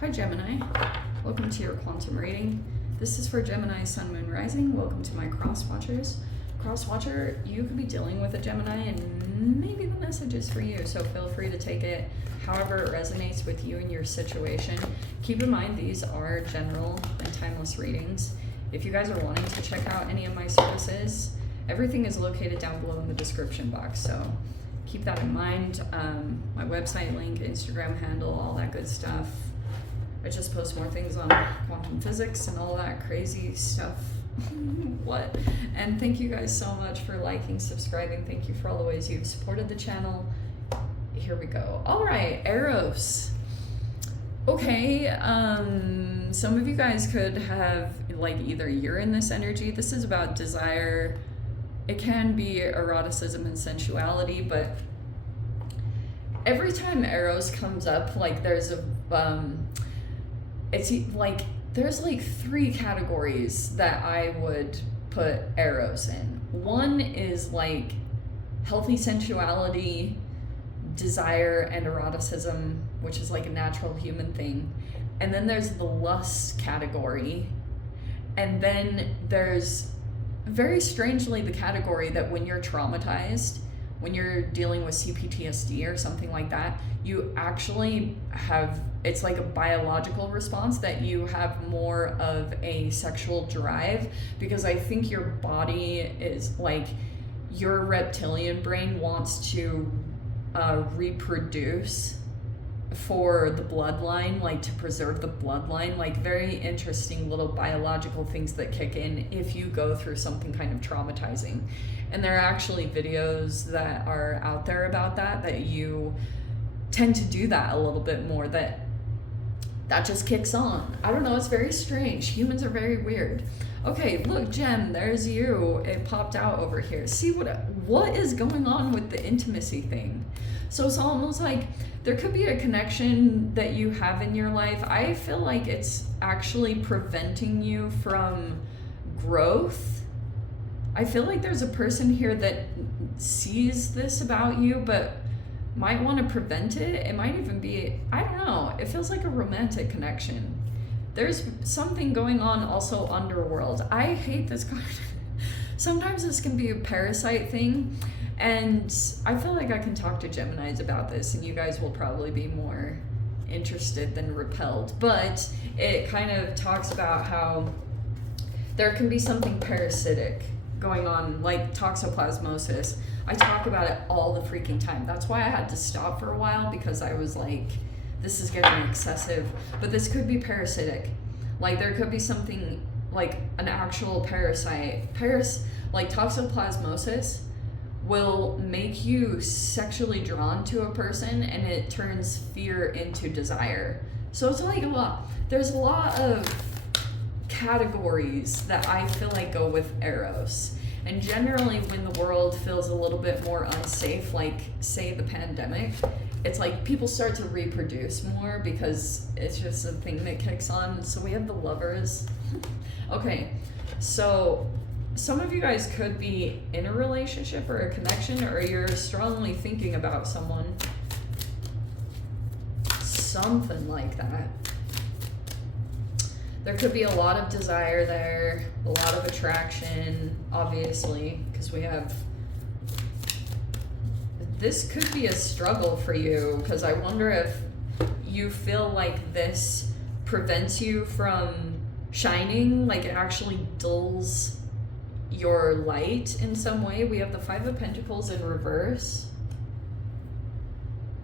Hi Gemini, welcome to your quantum reading. This is for Gemini, Sun, Moon, Rising. Welcome to my cross watchers. Cross watcher, you could be dealing with a Gemini and maybe the message is for you, so feel free to take it however it resonates with you and your situation. Keep in mind these are general and timeless readings. If you guys are wanting to check out any of my services, everything is located down below in the description box, so keep that in mind. My website link, Instagram handle, all that good stuff. I just post more things on quantum physics and all that crazy stuff. What? And thank you guys so much for liking, subscribing. Thank you for all the ways you've supported the channel. Here we go. All right, Eros. Okay, some of you guys could have like either you're in this energy. This is about desire. It can be eroticism and sensuality, but every time Eros comes up, like there's a it's like there's like three categories that I would put Eros in. One is like healthy sensuality, desire, and eroticism, which is like a natural human thing. And then there's the lust category. And then there's very strangely the category that when you're traumatized, when you're dealing with CPTSD or something like that, you actually have, it's like a biological response that you have more of a sexual drive, because I think your body is like, your reptilian brain wants to reproduce for the bloodline, like to preserve the bloodline, like very interesting little biological things that kick in if you go through something kind of traumatizing. And there are actually videos that are out there about that you tend to do that a little bit more, that just kicks on. I don't know, it's very strange. Humans are very weird. Okay, look, Gem, there's you. It popped out over here. See what is going on with the intimacy thing? So it's almost like there could be a connection that you have in your life. I feel like it's actually preventing you from growth. I feel like there's a person here that sees this about you, but might want to prevent it. It might even be, I don't know, it feels like a romantic connection. There's something going on also underworld. I hate this card. Sometimes this can be a parasite thing, and I feel like I can talk to Geminis about this and you guys will probably be more interested than repelled. But it kind of talks about how there can be something parasitic going on, like toxoplasmosis. I talk about it all the freaking time. That's why I had to stop for a while, because I was like, this is getting excessive. But this could be parasitic. Like there could be something like an actual parasite. Like toxoplasmosis will make you sexually drawn to a person, and it turns fear into desire. So it's like a lot. There's a lot of categories that I feel like go with Eros. And generally when the world feels a little bit more unsafe, like say the pandemic, it's like people start to reproduce more because it's just a thing that kicks on. So we have the Lovers. Okay, so some of you guys could be in a relationship or a connection, or you're strongly thinking about someone. Something like that. There could be a lot of desire there, a lot of attraction, obviously, because we have... This could be a struggle for you, because I wonder if you feel like this prevents you from shining, like it actually dulls your light in some way. We have the Five of Pentacles in reverse.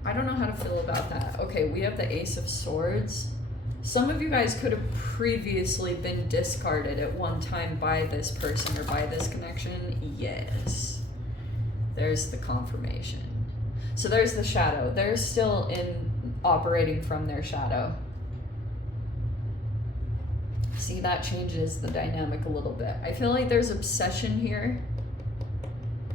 I don't know how to feel about that. Okay, we have the Ace of Swords. Some of you guys could have previously been discarded at one time by this person or by this connection. Yes. There's the confirmation. So there's the shadow. They're still operating from their shadow. See, that changes the dynamic a little bit. I feel like there's obsession here.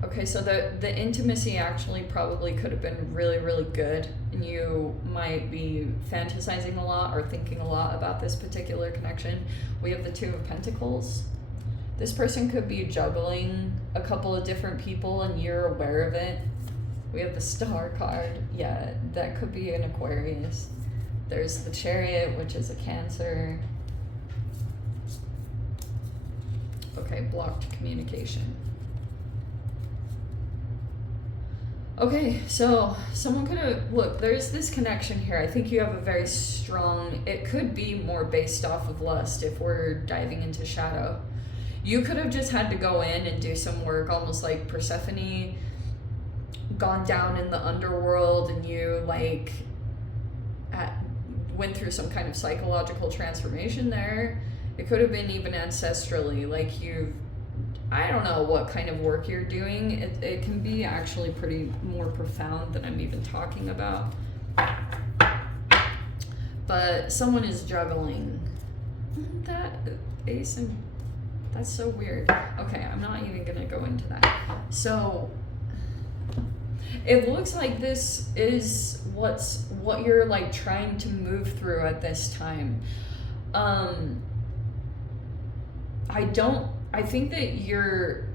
Okay, so the intimacy actually probably could have been really, really good, and you might be fantasizing a lot or thinking a lot about this particular connection. We have the Two of Pentacles. This person could be juggling a couple of different people and you're aware of it. We have the Star card. Yeah, that could be an Aquarius. There's the Chariot, which is a Cancer. Okay, blocked communication. Okay, so someone could have, look, there's this connection here. I think you have a very strong, it could be more based off of lust if we're diving into shadow. You could have just had to go in and do some work, almost like Persephone, gone down in the underworld, and you like went through some kind of psychological transformation there. It could have been even ancestrally, like I don't know what kind of work you're doing. It can be actually pretty more profound than I'm even talking about. But someone is juggling. That ace and that's so weird. Okay, I'm not even gonna go into that. So it looks like this is what you're like trying to move through at this time. I think that you're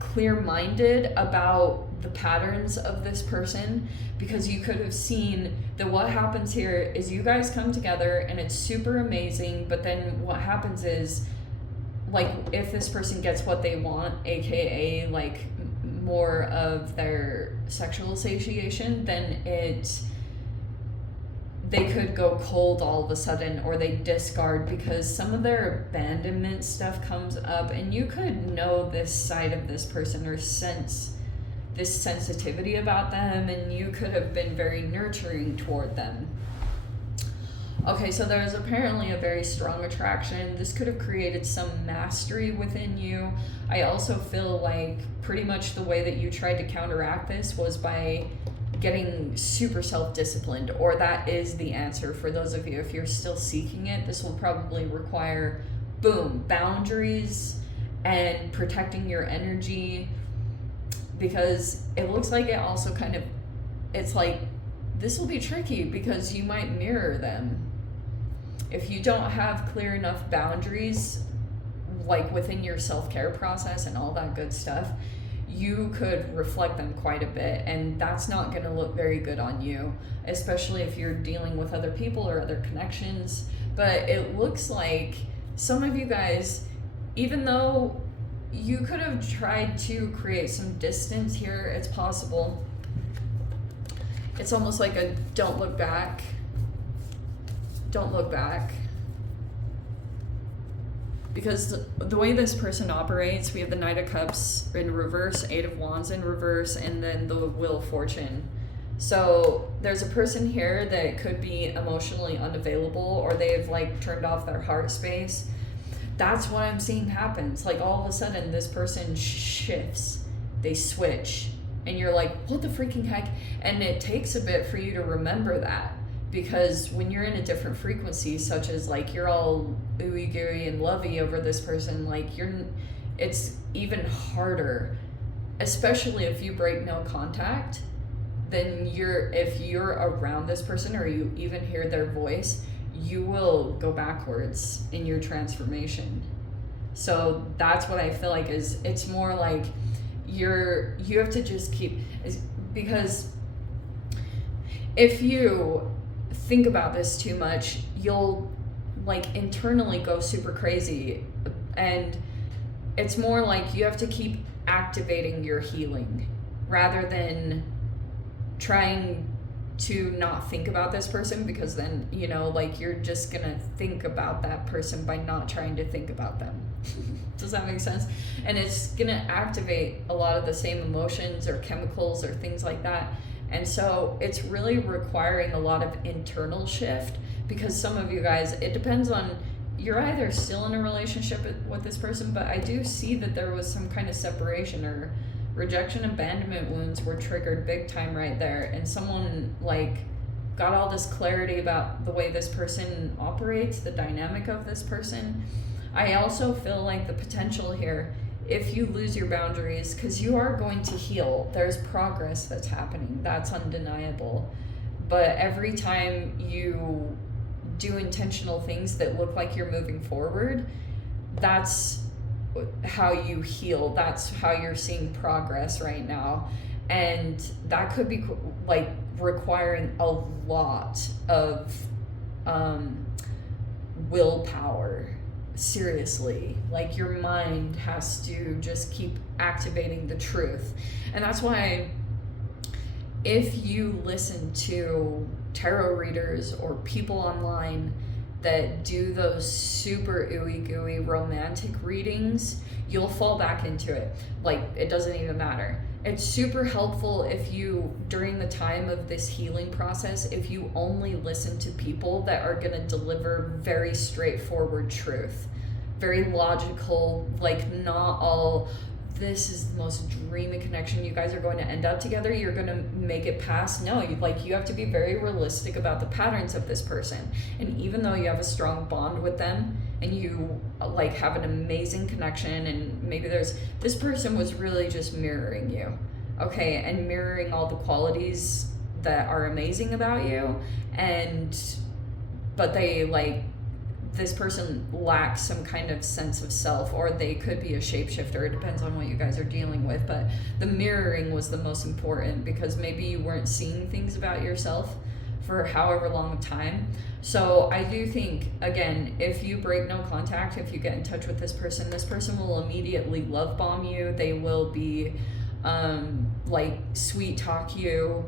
clear-minded about the patterns of this person, because you could have seen that what happens here is you guys come together and it's super amazing, but then what happens is, like, if this person gets what they want, aka like more of their sexual satiation, then they could go cold all of a sudden, or they discard because some of their abandonment stuff comes up, and you could know this side of this person or sense this sensitivity about them, and you could have been very nurturing toward them. Okay, so there's apparently a very strong attraction. This could have created some mastery within you. I also feel like pretty much the way that you tried to counteract this was by getting super self-disciplined, or that is the answer for those of you. If you're still seeking it, this will probably require, boom, boundaries and protecting your energy, because it looks like it also kind of, it's like, this will be tricky because you might mirror them. If you don't have clear enough boundaries, like within your self-care process and all that good stuff, you could reflect them quite a bit, and that's not going to look very good on you, especially if you're dealing with other people or other connections. But it looks like some of you guys, even though you could have tried to create some distance here, it's possible. It's almost like a don't look back. Don't look back. Because the way this person operates, we have the Knight of Cups in reverse, Eight of Wands in reverse, and then the Wheel of Fortune. So there's a person here that could be emotionally unavailable, or they've like turned off their heart space. That's what I'm seeing happens. Like all of a sudden this person shifts, they switch, and you're like, what the freaking heck? And it takes a bit for you to remember that. Because when you're in a different frequency, such as like you're all ooey gooey and lovey over this person, like it's even harder, especially if you break no contact. Then if you're around this person or you even hear their voice, you will go backwards in your transformation. So that's what I feel like is, it's more like you have to just keep, because if you think about this too much, you'll like internally go super crazy, and it's more like you have to keep activating your healing rather than trying to not think about this person, because then, you know, like you're just gonna think about that person by not trying to think about them. Does that make sense? And it's gonna activate a lot of the same emotions or chemicals or things like that. And so it's really requiring a lot of internal shift, because some of you guys, it depends on, you're either still in a relationship with this person, but I do see that there was some kind of separation or rejection, abandonment wounds were triggered big time right there. And someone like got all this clarity about the way this person operates, the dynamic of this person. I also feel like the potential here, if you lose your boundaries, because you are going to heal, there's progress that's happening, that's undeniable. But every time you do intentional things that look like you're moving forward, that's how you heal, that's how you're seeing progress right now. And that could be like, requiring a lot of willpower. Seriously, like your mind has to just keep activating the truth. And that's why if you listen to tarot readers or people online that do those super ooey gooey romantic readings, you'll fall back into it. Like, it doesn't even matter. It's super helpful if you, during the time of this healing process, if you only listen to people that are going to deliver very straightforward truth, very logical, like not all, this is the most dreamy connection, you guys are going to end up together, you're going to make it past. No, you have to be very realistic about the patterns of this person. And even though you have a strong bond with them and you like have an amazing connection, and maybe this person was really just mirroring you, okay, and mirroring all the qualities that are amazing about you, but they this person lacks some kind of sense of self, or they could be a shapeshifter. It depends on what you guys are dealing with, but the mirroring was the most important, because maybe you weren't seeing things about yourself for however long time. So I do think, again, if you break no contact, if you get in touch with this person will immediately love bomb you. They will be sweet talk you,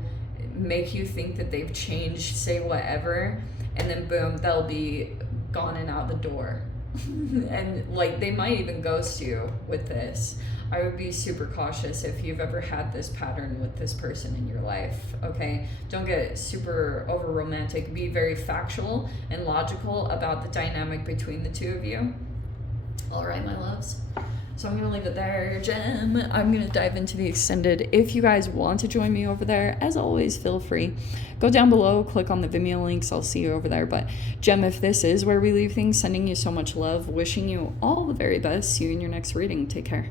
make you think that they've changed, say whatever, and then boom, they'll be gone and out the door. And they might even ghost you with this. I would be super cautious if you've ever had this pattern with this person in your life, okay? Don't get super over romantic. Be very factual and logical about the dynamic between the two of you. All right, my loves. So I'm going to leave it there, Gem. I'm going to dive into the extended. If you guys want to join me over there, as always, feel free. Go down below, click on the Vimeo links. I'll see you over there. But Gem, if this is where we leave things, sending you so much love, wishing you all the very best. See you in your next reading. Take care.